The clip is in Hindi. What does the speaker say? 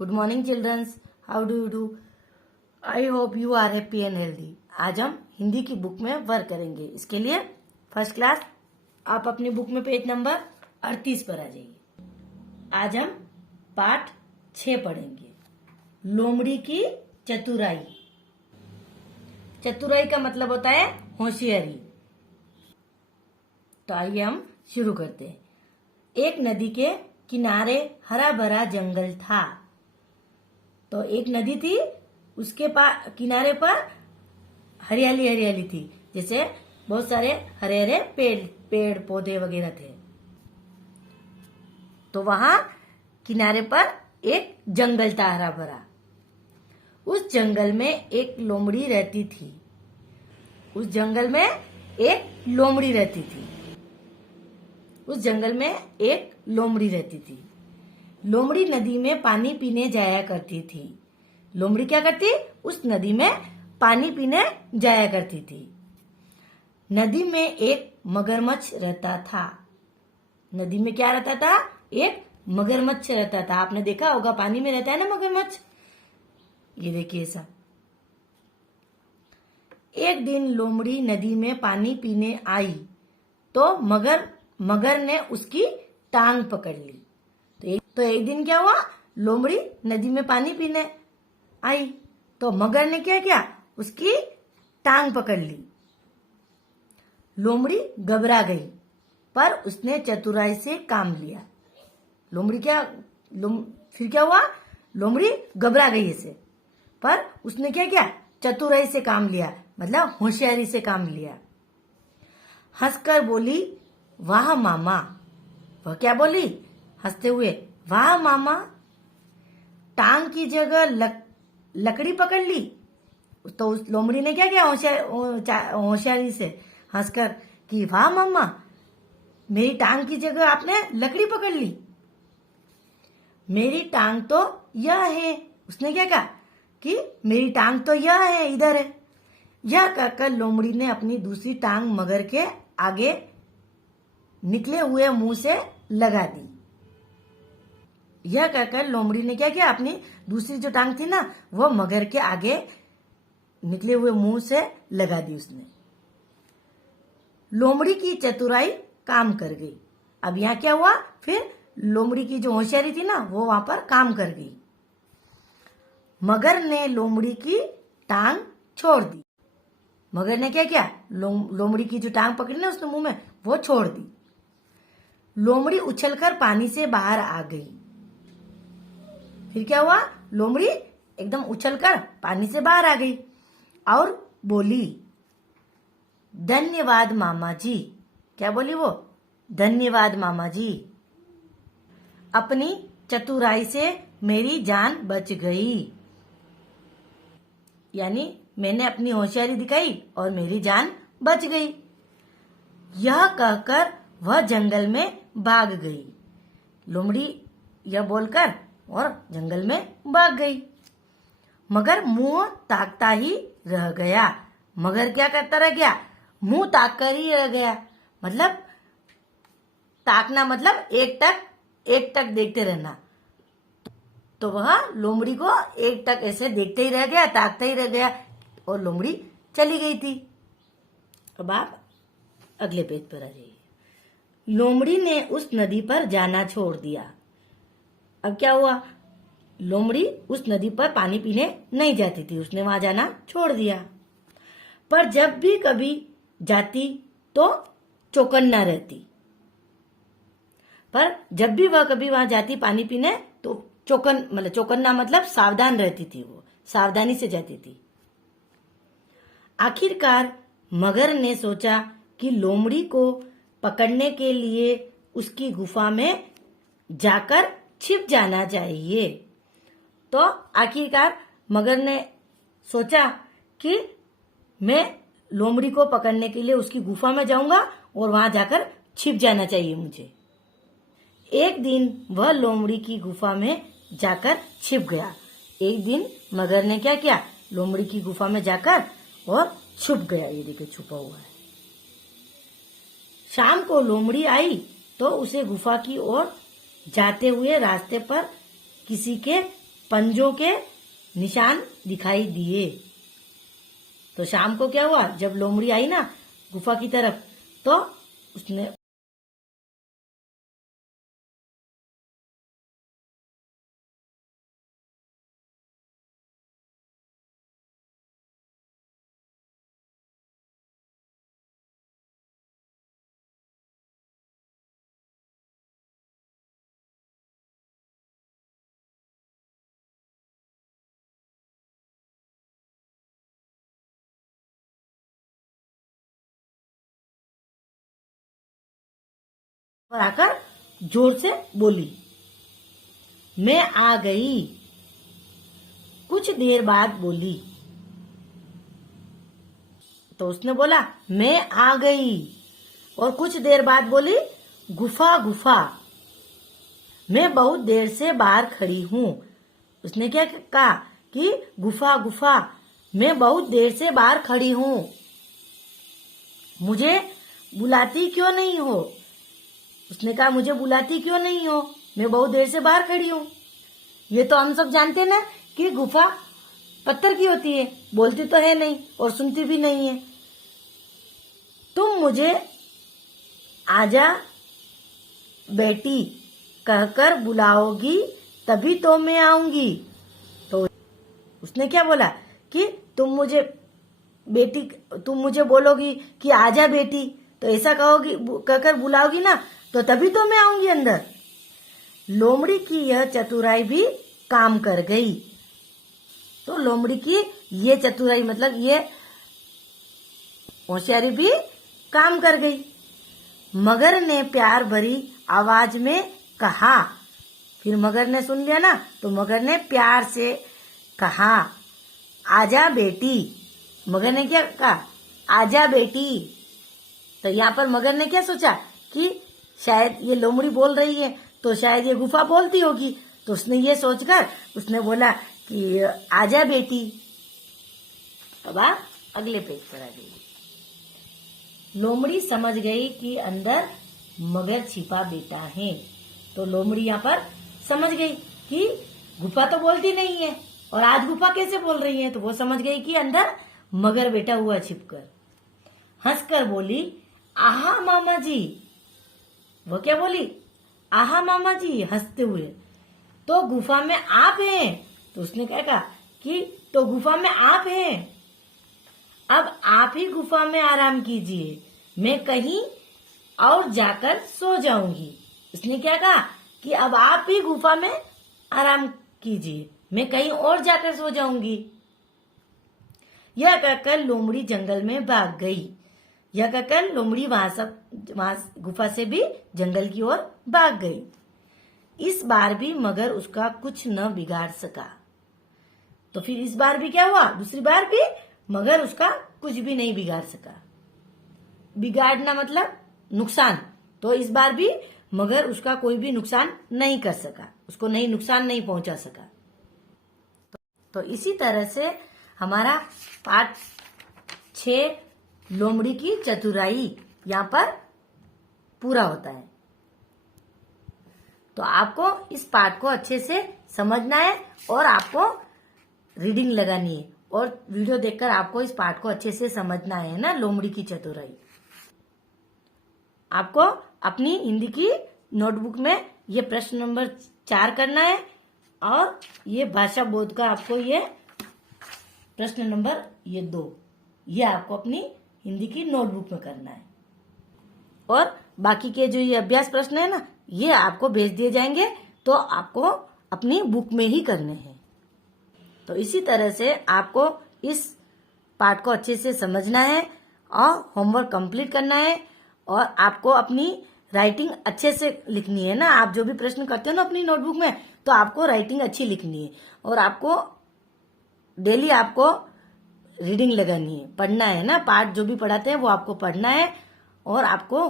Good morning childrens, how do you do? I hope you are happy and healthy. आज हम हिंदी की बुक में वर्क करेंगे। इसके लिए फर्स्ट क्लास आप अपनी बुक में पेज नंबर 38 पर आ जाइए। आज हम पाठ 6 पढ़ेंगे, लोमड़ी की चतुराई। चतुराई का मतलब होता है होशियारी। तो आइए हम शुरू करते हैं। एक नदी के किनारे हरा भरा जंगल था। तो एक नदी थी, उसके किनारे पर हरियाली हरियाली थी, जैसे बहुत सारे हरे हरे पेड़ पौधे वगैरह थे। तो वहां किनारे पर एक जंगल था हरा भरा। उस जंगल में एक लोमड़ी रहती थी। उस जंगल में एक लोमड़ी रहती थी। उस जंगल में एक लोमड़ी रहती थी। लोमड़ी नदी में पानी पीने जाया करती थी। लोमड़ी क्या करती? उस नदी में पानी पीने जाया करती थी। नदी में एक मगरमच्छ रहता था। नदी में क्या रहता था? एक मगरमच्छ रहता था। आपने देखा होगा, पानी में रहता है ना मगरमच्छ। ये देखिए ऐसा। एक दिन लोमड़ी नदी में पानी पीने आई तो मगर ने उसकी टांग पकड़ ली। तो एक दिन क्या हुआ? लोमड़ी नदी में पानी पीने आई तो मगर ने क्या किया? उसकी टांग पकड़ ली। लोमड़ी घबरा गई, पर उसने चतुराई से काम लिया। फिर क्या हुआ? लोमड़ी घबरा गई इसे, पर उसने क्या किया? चतुराई से काम लिया, मतलब होशियारी से काम लिया। हंसकर बोली, वाह मामा। वह क्या बोली? हंसते हुए, वाह मामा, टांग की जगह लकड़ी पकड़ ली। तो उस लोमड़ी ने क्या किया? होशियारी से हंसकर कि वाह मामा, मेरी टांग की जगह आपने लकड़ी पकड़ ली। मेरी टांग तो यह है। उसने क्या कहा कि मेरी टांग तो यह है, इधर है। यह कहकर लोमड़ी ने अपनी दूसरी टांग मगर के आगे निकले हुए मुंह से लगा दी। यह कहकर लोमड़ी ने क्या किया? अपनी दूसरी जो टांग थी ना, वो मगर के आगे निकले हुए मुंह से लगा दी उसने। लोमड़ी की चतुराई काम कर गई। अब यहाँ क्या हुआ? फिर लोमड़ी की जो होशियारी थी ना, वो वहां पर काम कर गई। मगर ने लोमड़ी की टांग छोड़ दी। मगर ने क्या किया? लोमड़ी की जो टांग पकड़ी ना उसने मुंह में, वो छोड़ दी। लोमड़ी उछलकर पानी से बाहर आ गई। फिर क्या हुआ? लोमड़ी एकदम उछलकर पानी से बाहर आ गई और बोली, धन्यवाद मामा जी। क्या बोली वो? धन्यवाद मामा जी, अपनी चतुराई से मेरी जान बच गई। यानी मैंने अपनी होशियारी दिखाई और मेरी जान बच गई। यह कहकर वह जंगल में भाग गई। लोमड़ी यह बोलकर और जंगल में भाग गई। मगर मुंह ताकता ही रह गया। मगर क्या करता रह गया? मुंह ताक कर ही रह गया। मतलब ताकना मतलब एक टक देखते रहना। तो वह लोमड़ी को एक टक ऐसे देखते ही रह गया, ताकता ही रह गया, और लोमड़ी चली गई थी। अब आप अगले पेज पर आ जाइए। लोमड़ी ने उस नदी पर जाना छोड़ दिया। अब क्या हुआ? लोमड़ी उस नदी पर पानी पीने नहीं जाती थी, उसने वहां जाना छोड़ दिया। पर जब भी कभी जाती तो चौकन्ना रहती। पर जब भी वह कभी वहां जाती पानी पीने तो चौकन्ना मतलब सावधान रहती थी। वो सावधानी से जाती थी। आखिरकार मगर ने सोचा कि लोमड़ी को पकड़ने के लिए उसकी गुफा में जाकर छिप जाना चाहिए। तो आखिरकार मगर ने सोचा कि मैं लोमड़ी को पकड़ने के लिए उसकी गुफा में जाऊंगा और वहां जाकर छिप जाना चाहिए मुझे। एक दिन वह लोमड़ी की गुफा में जाकर छिप गया। एक दिन मगर ने क्या किया? लोमड़ी की गुफा में जाकर और छुप गया। ये देखिए छुपा हुआ है। शाम को लोमड़ी आई तो उसे गुफा की ओर जाते हुए रास्ते पर किसी के पंजों के निशान दिखाई दिए। तो शाम को क्या हुआ, जब लोमड़ी आई ना गुफा की तरफ, तो उसने पर आकर जोर से बोली, मैं आ गई। कुछ देर बाद बोली, तो उसने बोला मैं आ गई, और कुछ देर बाद बोली गुफा गुफा, मैं बहुत देर से बाहर खड़ी हूँ। उसने क्या कहा कि गुफा गुफा, मैं बहुत देर से बाहर खड़ी हूँ, मुझे बुलाती क्यों नहीं हो। उसने कहा मुझे बुलाती क्यों नहीं हो, मैं बहुत देर से बाहर खड़ी हूँ। ये तो हम सब जानते ना कि गुफा पत्थर की होती है, बोलती तो है नहीं और सुनती भी नहीं है। तुम मुझे आजा बेटी कहकर बुलाओगी तभी तो मैं आऊंगी। तो उसने क्या बोला कि तुम मुझे बोलोगी कि आजा बेटी, तो ऐसा कहोगी कहकर बुलाओगी ना, तो तभी तो मैं आऊंगी अंदर। लोमड़ी की यह चतुराई भी काम कर गई। तो लोमड़ी की ये चतुराई मतलब ये होशियारी भी काम कर गई। मगर ने प्यार भरी आवाज में कहा, फिर मगर ने सुन लिया ना, तो मगर ने प्यार से कहा आजा बेटी। मगर ने क्या कहा, आजा बेटी। तो यहाँ पर मगर ने क्या सोचा कि शायद ये लोमड़ी बोल रही है तो शायद ये गुफा बोलती होगी, तो उसने ये सोचकर उसने बोला कि आजा बेटी। अब आप अगले पेज पर आ जाइए। लोमड़ी समझ गई कि अंदर मगर छिपा बेटा है। तो लोमड़ी यहाँ पर समझ गई कि गुफा तो बोलती नहीं है और आज गुफा कैसे बोल रही है, तो वो समझ गई कि अंदर मगर बैठा हुआ छिपकर। हंसकर बोली आहा मामा जी। वो क्या बोली, आहा मामा जी, हंसते हुए। तो गुफा में आप हैं। तो उसने क्या कहा कि तो गुफा में आप हैं, अब आप ही गुफा में आराम कीजिए, मैं कहीं और जाकर सो जाऊंगी। उसने क्या कहा कि अब आप ही गुफा में आराम कीजिए, मैं कहीं और जाकर सो जाऊंगी। यह कहकर लोमड़ी जंगल में भाग गई। यह कहकर लोमड़ी वहां गुफा से भी जंगल की ओर भाग गई। इस बार भी मगर उसका कुछ न बिगाड़ सका। तो फिर इस बार भी क्या हुआ, दूसरी बार भी मगर उसका कुछ भी नहीं बिगाड़ सका। बिगाड़ना मतलब नुकसान। तो इस बार भी मगर उसका कोई भी नुकसान नहीं कर सका, उसको नुकसान नहीं पहुंचा सका। तो इसी तरह से हमारा पाठ 6 लोमड़ी की चतुराई यहाँ पर पूरा होता है। तो आपको इस पाठ को अच्छे से समझना है और आपको रीडिंग लगानी है, और वीडियो देखकर आपको इस पाठ को अच्छे से समझना है ना, लोमड़ी की चतुराई। आपको अपनी हिंदी की नोटबुक में ये प्रश्न नंबर 4 करना है, और ये भाषा बोध का आपको ये प्रश्न नंबर 2, ये आपको अपनी हिंदी की नोटबुक में करना है। और बाकी के जो ये अभ्यास प्रश्न है ना, ये आपको भेज दिए जाएंगे, तो आपको अपनी बुक में ही करने हैं। तो इसी तरह से आपको इस पाठ को अच्छे से समझना है और होमवर्क कंप्लीट करना है, और आपको अपनी राइटिंग अच्छे से लिखनी है ना। आप जो भी प्रश्न करते हो ना अपनी नोटबुक में, तो आपको राइटिंग अच्छी लिखनी है, और आपको डेली आपको रीडिंग लगानी है, पढ़ना है ना। पाठ जो भी पढ़ाते हैं वो आपको पढ़ना है, और आपको